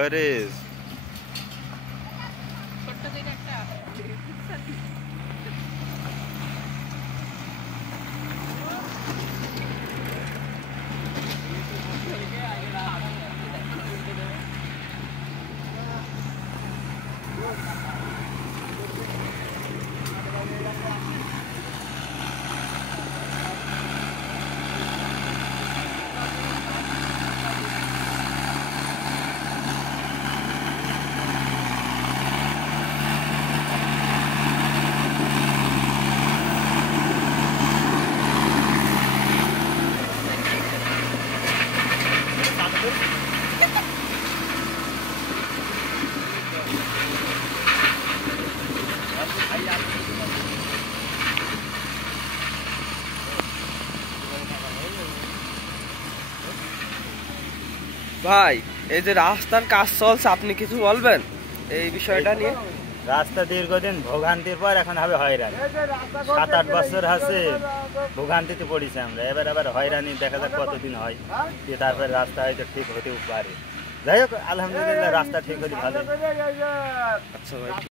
আরে ভাই, এই যে রাস্তার কাজ চলছে, আপনি কিছু বলবেন এই বিষয়টা নিয়ে? রাস্তা দীর্ঘদিন ভোগান্তির পর এখন হবে হয়রানি। 7-8 বছর আছে ভোগান্তিতে পড়েছি আমরা, এবার আবার হয়রানি দেখা যাক কতদিন হয়, তারপরে রাস্তা হয়তো ঠিক হতেও পারে। যাই হোক, আলহামদুলিল্লাহ রাস্তা ঠিক হলে ভালো। আচ্ছা ভাই।